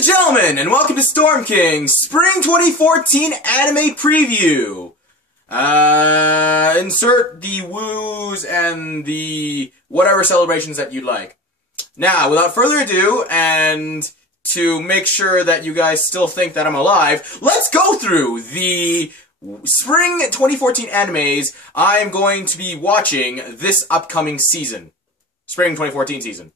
and gentlemen, and welcome to StormKing's Spring 2014 Anime Preview. Insert the woos and the whatever celebrations that you'd like. Now, without further ado, and to make sure that you guys still think that I'm alive, let's go through the Spring 2014 animes I'm going to be watching this upcoming season. Spring 2014 season.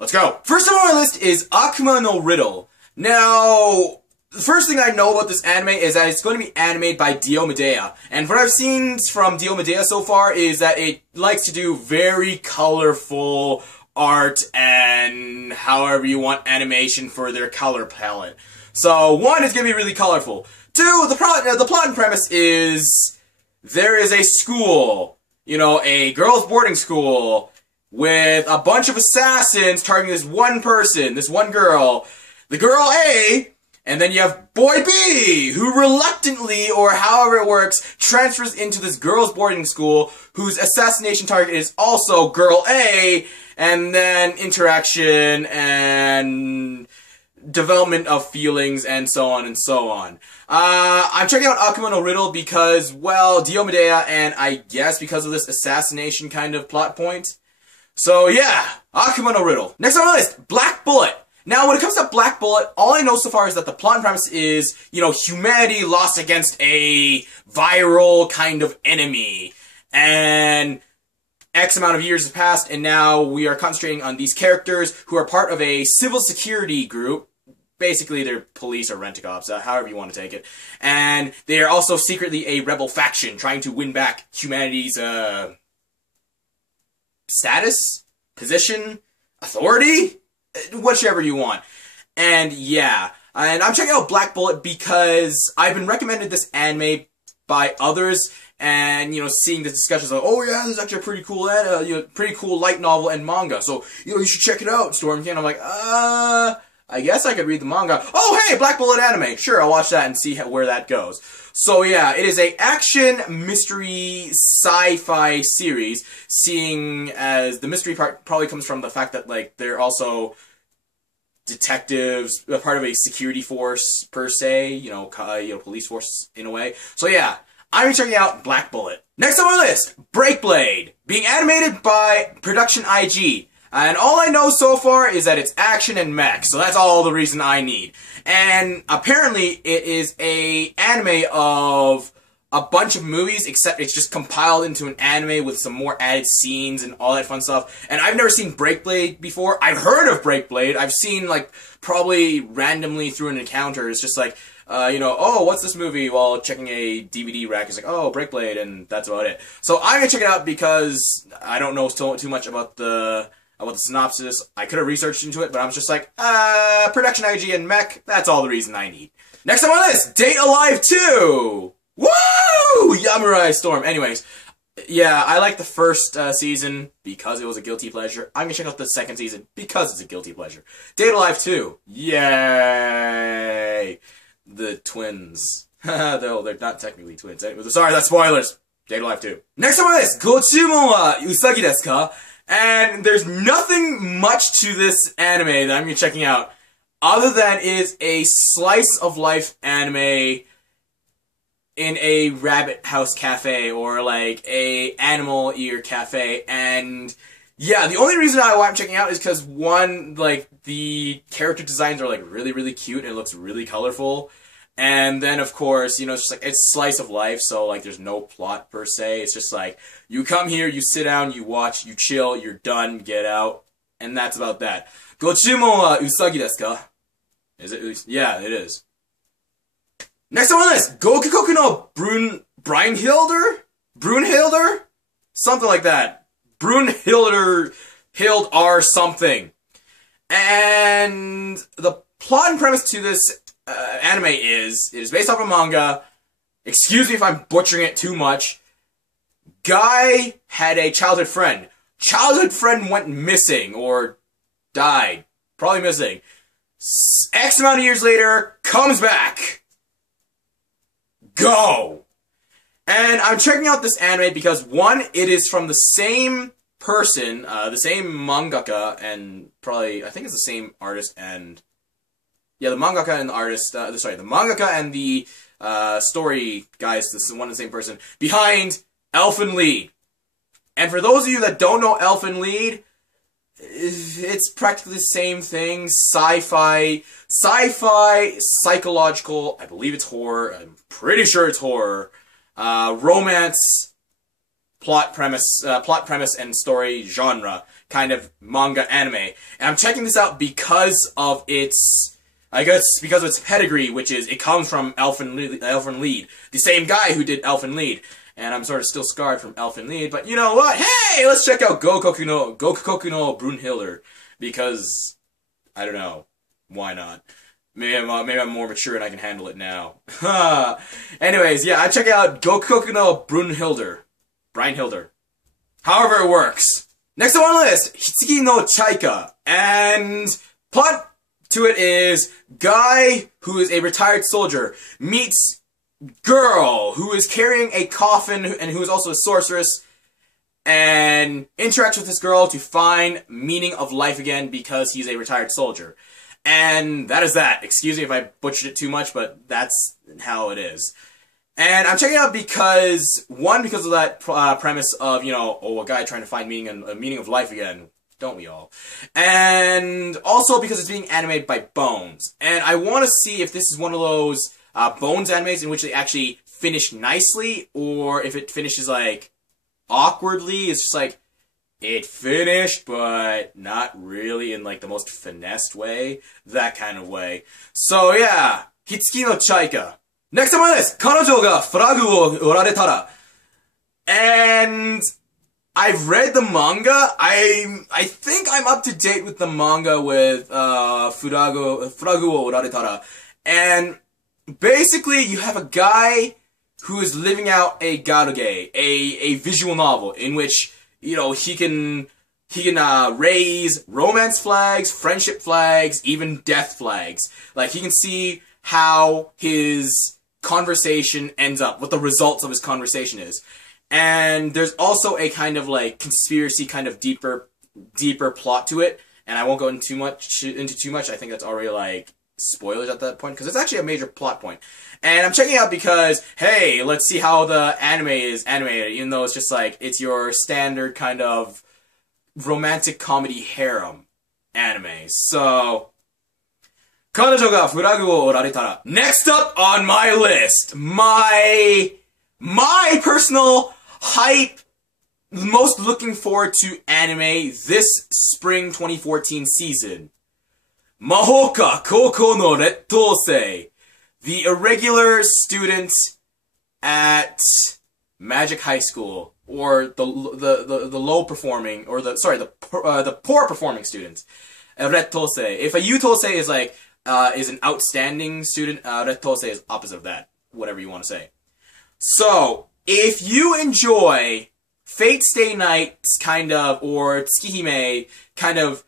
Let's go! First on our list is Akuma no Riddle. Now, the first thing I know about this anime is that it's going to be animated by Dio Medea. And what I've seen from Dio Medea so far is that it likes to do very colorful art and however you want animation for their color palette. So, one, it's going to be really colorful. Two, the plot and premise is there is a school, a girls' boarding school, with a bunch of assassins targeting this one person, this one girl. The girl A, and then you have boy B, who reluctantly, or however it works, transfers into this girls' boarding school, whose assassination target is also girl A, and then interaction and development of feelings and so on and so on. I'm checking out Akuma no Riddle because, well, Dio Medea, and I guess because of this assassination kind of plot point. So yeah, Akuma no Riddle. Next on my list, Black Bullet. Now, when it comes to Black Bullet, all I know so far is that the plot and premise is, humanity lost against a viral kind of enemy. And X amount of years have passed, and now we are concentrating on these characters who are part of a civil security group. Basically, they're police or rent-a-cops, however you want to take it. And they are also secretly a rebel faction trying to win back humanity's, status, position, authority, whichever you want. And yeah, and I'm checking out Black Bullet because I've been recommended this anime by others, and seeing the discussions of, oh yeah, this is actually a pretty cool, pretty cool light novel and manga, so you should check it out, Storm King. I'm like, I guess I could read the manga. Oh hey, Black Bullet anime, sure, I'll watch that and see where that goes. So yeah, it is a action, mystery, sci-fi series, seeing as the mystery part probably comes from the fact that, they're also detectives, part of a security force, per se, police force, in a way. So yeah, I'm checking out Black Bullet. Next on my list, Break Blade, being animated by Production IG. And all I know so far is that it's action and mech, so that's all the reason I need. And apparently it is a anime of a bunch of movies, except it's just compiled into an anime with some more added scenes and all that fun stuff. And I've never seen Break Blade before. I've heard of Break Blade. I've seen, probably randomly through an encounter. It's just oh, what's this movie? While checking a DVD rack, it's like, oh, Break Blade, and that's about it. So I'm gonna check it out because I don't know too much about the synopsis. I could have researched into it, but I was just like, Production IG and mech, that's all the reason I need. Next up on this, Date Alive 2! Woo! Yamurai Storm. Anyways, yeah, I like the first season because it was a guilty pleasure. I'm gonna check out the second season because it's a guilty pleasure. Date Alive 2. Yay! The twins. Though they're not technically twins. Sorry, that's spoilers. Date Alive 2. Next up on this, Gochuumon wa Usagi desu ka? And there's nothing much to this anime that I'm going to be checking out, other than it is a slice of life anime in a rabbit house cafe, or a animal ear cafe. And yeah, the only reason why I'm checking out is because, one, the character designs are really, really cute and it looks really colorful. And then, of course, it's just it's slice of life, so, there's no plot, per se. It's just you come here, you sit down, you watch, you chill, you're done, get out, and that's about that. Gochuumon wa Usagi desu ka? Is it? Yeah, it is. Next on this, Gokukoku no Brynhildr? Something like that. Brynhildr, something. And the plot and premise to this anime it is based off a manga. Excuse me if I'm butchering it too much. Guy had a childhood friend. Childhood friend went missing, or died. Probably missing. X amount of years later, comes back. Go! And I'm checking out this anime because, one, it is from the same person, the same mangaka, and probably, I think it's the same artist and Yeah, the mangaka and the artist, the mangaka and the story guys, this is one and the same person, behind Elfen Lied. And for those of you that don't know Elfen Lied, it's practically the same thing. Sci-fi, psychological, I believe it's horror, I'm pretty sure it's horror, romance, plot premise and story genre kind of manga anime. And I'm checking this out because of its, I guess because of its pedigree, which is it comes from Elfen Lied, the same guy who did Elfen Lied. And I'm sort of still scarred from Elfen Lied, but you know what? Hey, let's check out Gokukoku no Brynhildr, because I don't know, why not? Maybe I'm more mature and I can handle it now. Anyways, yeah, I check out Gokukoku no Brynhildr. However it works. Next on the list, Hitsugi no Chaika. And plot to it is guy who is a retired soldier meets girl who is carrying a coffin and who is also a sorceress and interacts with this girl to find meaning of life again because he's a retired soldier. And that is that. Excuse me if I butchered it too much, but that's how it is. And I'm checking it out because, one, because of that premise of, you know, a guy trying to find meaning of life again. Don't we all? And also because it's being animated by Bones. And I want to see if this is one of those Bones animes in which they actually finish nicely, or if it finishes, like, awkwardly. It's just like, it finished, but not really in, like, the most finessed way. That kind of way. So, yeah. Hitsugi no Chaika. Next on my list, Kanojo ga Flagu wo Oraretara. And I've read the manga. I think I'm up to date with the manga with Flagu wo Oraretara. And basically, you have a guy who is living out a garoge, a visual novel in which, you know, he can raise romance flags, friendship flags, even death flags. Like, he can see how his conversation ends up, what the results of his conversation is. And there's also a kind of like conspiracy, kind of deeper plot to it. And I won't go into too much. I think that's already like spoilers at that point, because it's actually a major plot point. And I'm checking it out because, hey, let's see how the anime is animated, even though it's just like, it's your standard kind of romantic comedy harem anime. So, Kanojo ga Flagu wo Oraretara. Next up on my list, my personal hype, most looking forward to anime this spring 2014 season. Mahouko Koukou no Rettousei, the irregular student at Magic High School, or the low performing, or the poor performing student. Rettousei. If a Utosei is like is an outstanding student, Rettousei is opposite of that. Whatever you want to say. So, if you enjoy Fate Stay Night's kind of, or Tsukihime kind of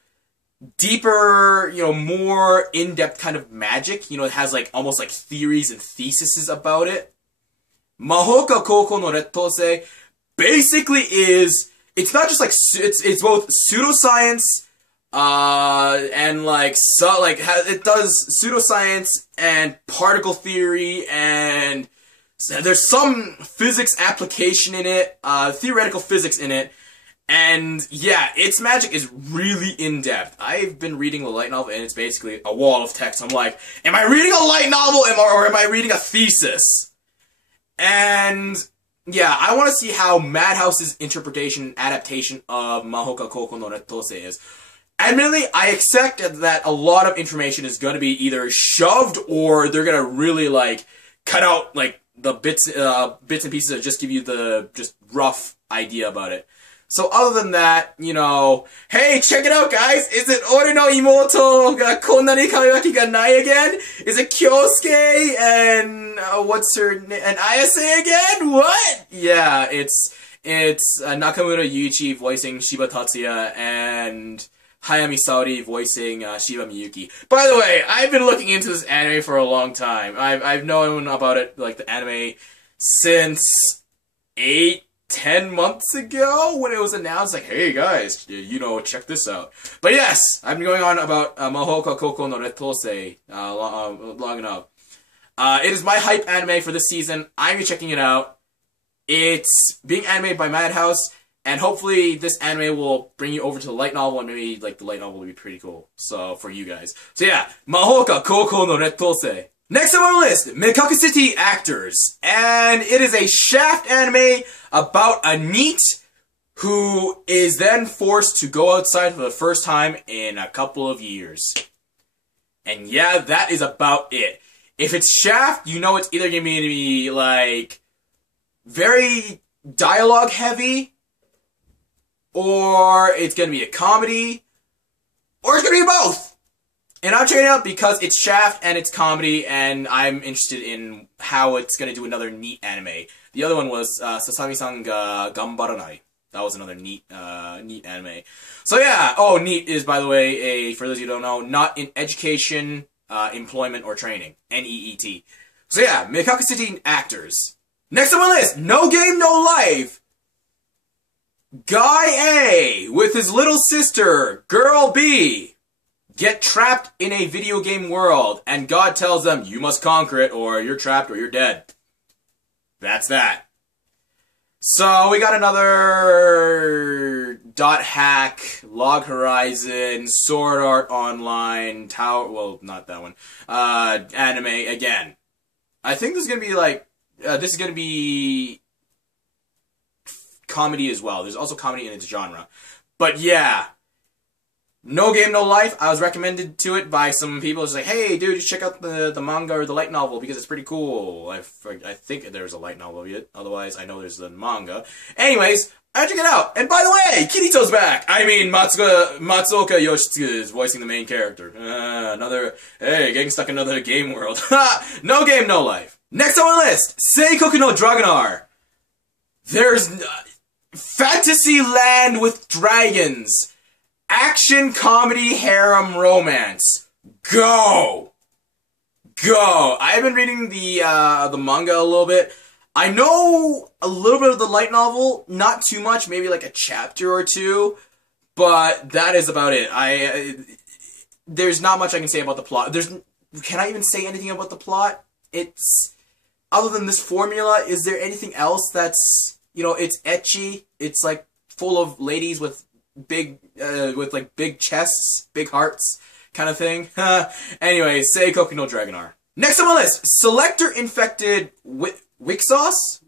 deeper, you know, more in-depth kind of magic, you know, it has like almost like theories and theses about it. Mahouko Koukou no Rettousei basically is, it's not just like, it's both pseudoscience, and like, it does pseudoscience and particle theory, and there's some physics application in it, theoretical physics in it, and yeah, its magic is really in-depth. I've been reading the light novel, and it's basically a wall of text. I'm like, am I reading a light novel, or am I reading a thesis? And yeah, I want to see how Madhouse's interpretation and adaptation of Mahouko Koukou no Rettousei is. Admittedly, I accept that a lot of information is going to be either shoved, or they're going to really, like, cut out, like, the bits and pieces that just give you the just rough idea about it. So other than that, you know, hey, check it out, guys! Is it Ore no imoto ga konna ni kawaiwaki ga nai again? Is it Kyosuke and what's her name? And Ayase again? What? Yeah, it's Nakamura Yuichi voicing Shiba Tatsuya and Hayami Saori voicing Shiba Miyuki. By the way, I've been looking into this anime for a long time. I've known about it, like the anime, since 8 10 months ago when it was announced, like, hey guys, you know, check this out. But yes, I've been going on about Mahouko Koukou no Rettousei long enough. It is my hype anime for this season. I'm gonna be checking it out. It's being animated by Madhouse, and hopefully this anime will bring you over to the light novel, and maybe like the light novel will be pretty cool. So for you guys. So yeah, Mahouko Koukou no Rettousei. Next on our list, Mekaku City actors. And it is a Shaft anime about a NEET who is then forced to go outside for the first time in a couple of years. And yeah, that is about it. If it's Shaft, you know it's either going to be like very dialogue heavy, or it's going to be a comedy, or it's going to be both. And I'm checking it out because it's Shaft and it's comedy, and I'm interested in how it's going to do another NEET anime. The other one was Sasami-san ga Gambaranai. That was another NEET anime. So yeah, NEET is, by the way, for those of you who don't know, not in education, employment, or training. N-E-E-T. So yeah, Mekaku City actors. Next on my list, No Game, No Life. Guy A with his little sister, Girl B, get trapped in a video game world, and God tells them, you must conquer it, or you're trapped, or you're dead. That's that. So, we got another Dot Hack, Log Horizon, Sword Art Online, Tower, well, not that one, anime again. I think this is gonna be like, this is gonna be comedy as well. There's also comedy in its genre. But yeah, No Game, No Life, I was recommended to it by some people. It's like, hey, dude, just check out the manga or the light novel because it's pretty cool. I think there's a light novel yet. Otherwise, I know there's the manga. Anyways, I check it out. And by the way, Kirito's back. I mean, Matsuoka Yoshitsugu is voicing the main character. Hey, getting stuck in another game world. No Game, No Life. Next on my list, Seikoku no Dragonar. There's fantasy land with dragons. Action, comedy, harem, romance. Go! Go! I've been reading the manga a little bit. I know a little bit of the light novel, not too much, maybe like a chapter or two, but that is about it. There's not much I can say about the plot. Can I even say anything about the plot? It's, other than this formula, is there anything else that's, you know, it's ecchi, it's like full of ladies with big chests, big hearts, kind of thing. Anyway, Seikoku no Dragonar. Next on my list, Selector infected WIXOSS?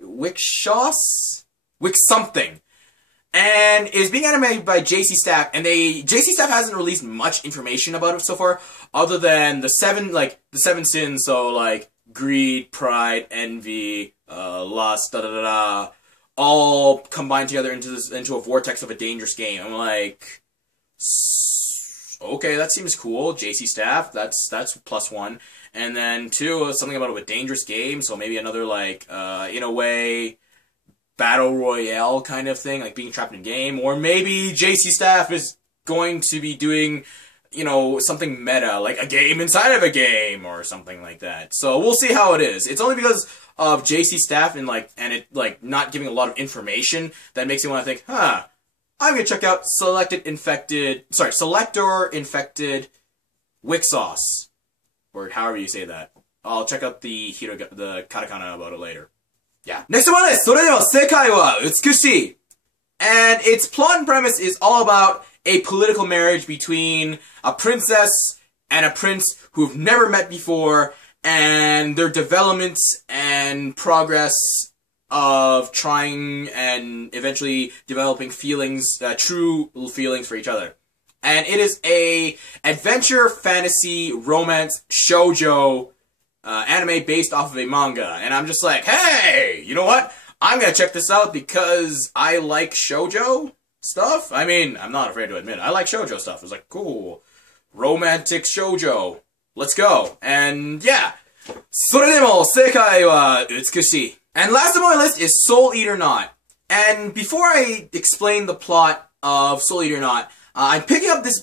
WIXOSS? Wix something. And is being animated by JC Staff, and JC Staff hasn't released much information about it so far, other than the seven sins, so like greed, pride, envy, lust, all combined together into a vortex of a dangerous game. I'm like, okay, that seems cool. JC Staff, that's +1. And then 2, something about a dangerous game, so maybe another like, in a way, battle royale kind of thing, like being trapped in a game. Or maybe JC Staff is going to be doing, you know, something meta, like a game inside of a game, or something like that. So we'll see how it is. It's only because of JC Staff and it not giving a lot of information that makes me want to think, I'm gonna check out Selector infected WIXOSS, or however you say that. I'll check out the katakana about it later. Yeah. Next one is それでも世界は美しい. And its plot and premise is all about a political marriage between a princess and a prince who've never met before, and their development and progress of trying and eventually developing feelings, true feelings for each other. And it is a adventure, fantasy, romance, shoujo anime based off of a manga. And I'm just like, hey, you know what? I'm gonna check this out because I like shoujo stuff. I mean, I'm not afraid to admit it. I like shoujo stuff. It's like, cool. Romantic shoujo. Let's go. And yeah. それでも世界は美しい. And last on my list is Soul Eater Not. And before I explain the plot of Soul Eater Not, I'm picking up this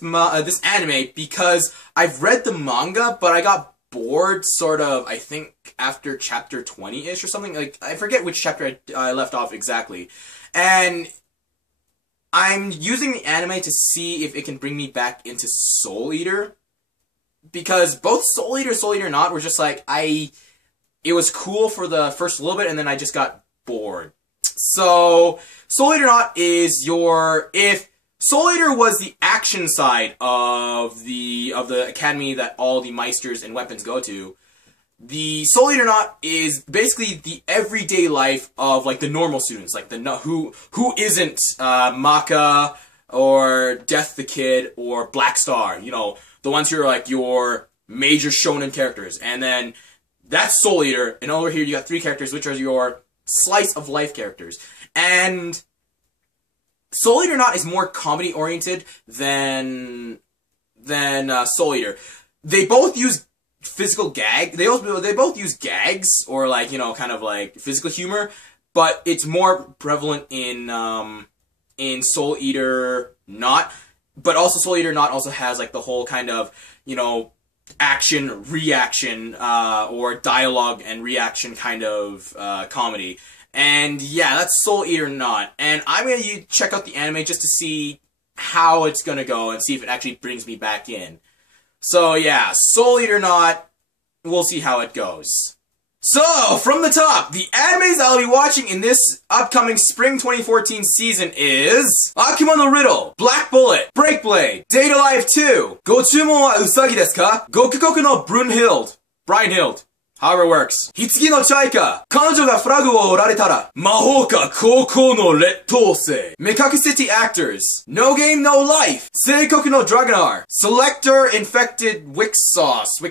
anime because I've read the manga, but I got bored, sort of, I think, after chapter 20-ish or something. Like, I forget which chapter I left off exactly. And I'm using the anime to see if it can bring me back into Soul Eater. Because both Soul Eater and Soul Eater Not were just like, it was cool for the first little bit, and then I just got bored. So, Soul Eater Not is if Soul Eater was the action side of the academy that all the Meisters and weapons go to, the Soul Eater Not is basically the everyday life of, like, the normal students, like, who isn't, Maka, or Death the Kid, or Black Star, you know, the ones who are, like, your major shonen characters. And then, that's Soul Eater, and over here you got 3 characters, which are your slice of life characters. And Soul Eater Not is more comedy oriented than Soul Eater. They both use physical gag. They both use gags, or, like, you know, kind of like physical humor, but it's more prevalent in Soul Eater Not. But also Soul Eater Not also has, like, the whole kind of, you know, action, reaction, or dialogue and reaction kind of comedy. And yeah, that's Soul Eater Not. And I'm going to check out the anime just to see how it's going to go and see if it actually brings me back in. So yeah, Soul Eater Not, we'll see how it goes. So, from the top, the animes I'll be watching in this upcoming Spring 2014 season is Akuma no Riddle, Black Bullet, Break Blade, Date A Live 2, Gochuumon wa Usagi desu ka? Gokukoku no Brynhildr, however it works. Hitsugi no Chaika, Kanojo ga flagu wo Oraretara, Mahouko Koukou no Rettousei. Mekake City Actors, No Game No Life, Seikoku no Dragonar, Selector Infected WIXOSS,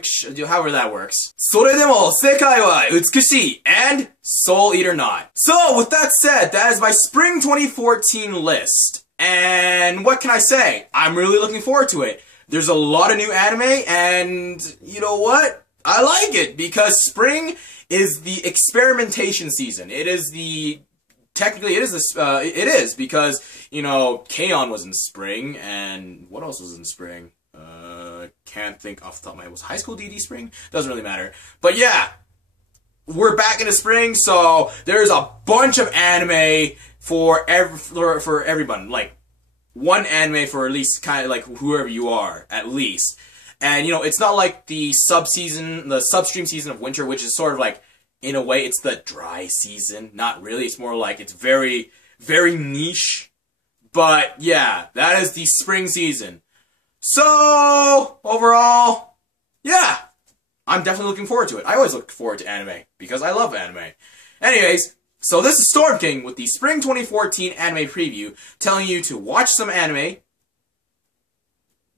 however that works. Soredemo Sekai wa Utsukushii, and Soul Eater Not. So, with that said, that is my Spring 2014 list. And what can I say? I'm really looking forward to it. There's a lot of new anime, and you know what? I like it, because spring is the experimentation season. It is because, you know, K-On! Was in spring, and what else was in spring? Can't think off the top of my head. Was High School DD spring? Doesn't really matter. But yeah, we're back into spring, so there's a bunch of anime for everyone. Like, one anime for at least kind of like whoever you are, at least. And, you know, it's not like the substream season of winter, which is sort of like, in a way, it's the dry season. Not really. It's more like it's very, very niche. But, yeah, that is the spring season. So, overall, yeah, I'm definitely looking forward to it. I always look forward to anime, because I love anime. Anyways, so this is Storm King with the Spring 2014 anime preview, telling you to watch some anime,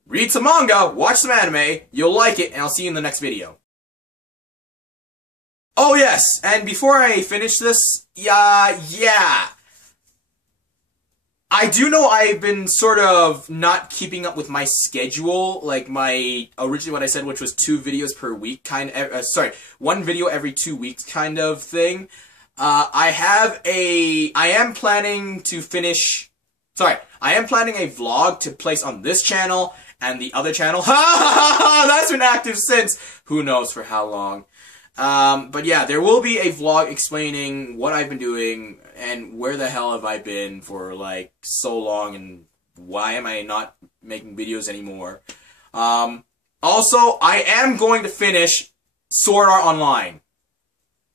read some manga, watch some anime, you'll like it, and I'll see you in the next video. Oh yes, and before I finish this, yeah, I do know I've been sort of not keeping up with my schedule, like my, originally what I said, which was 2 videos per week, one video every 2 weeks kind of thing. I am planning a vlog to place on this channel, and the other channel, that's been active since who knows for how long. But yeah, there will be a vlog explaining what I've been doing and where the hell have I been for like so long and why am I not making videos anymore. Also, I am going to finish Sword Art Online.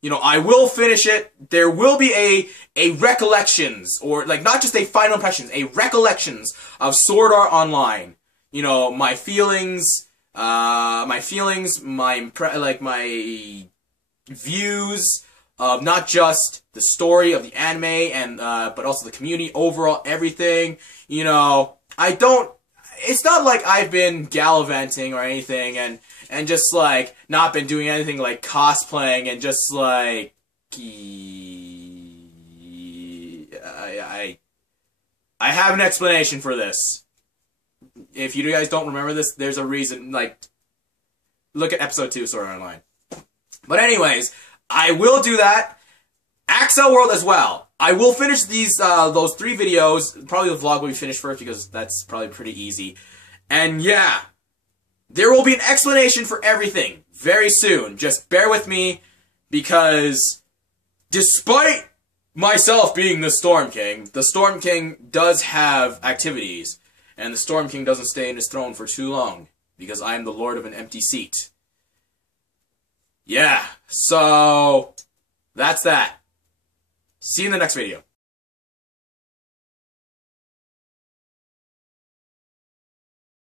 You know, I will finish it. There will be a recollections, or like not just a final impressions, a recollections of Sword Art Online. You know, my feelings, my views of not just the story of the anime and but also the community overall, everything. You know, it's not like I've been gallivanting or anything and just like not been doing anything like cosplaying and just like I have an explanation for this. If you guys don't remember this, there's a reason. Like, look at episode 2, Sword Art Online. But anyways, I will do that. Axel World as well. I will finish those 3 videos. Probably the vlog will be finished first because that's probably pretty easy. And yeah, there will be an explanation for everything. very soon. Just bear with me, because despite myself being the Storm King does have activities, and the Storm King doesn't stay in his throne for too long, because I am the Lord of an empty seat. Yeah, so that's that. See you in the next video.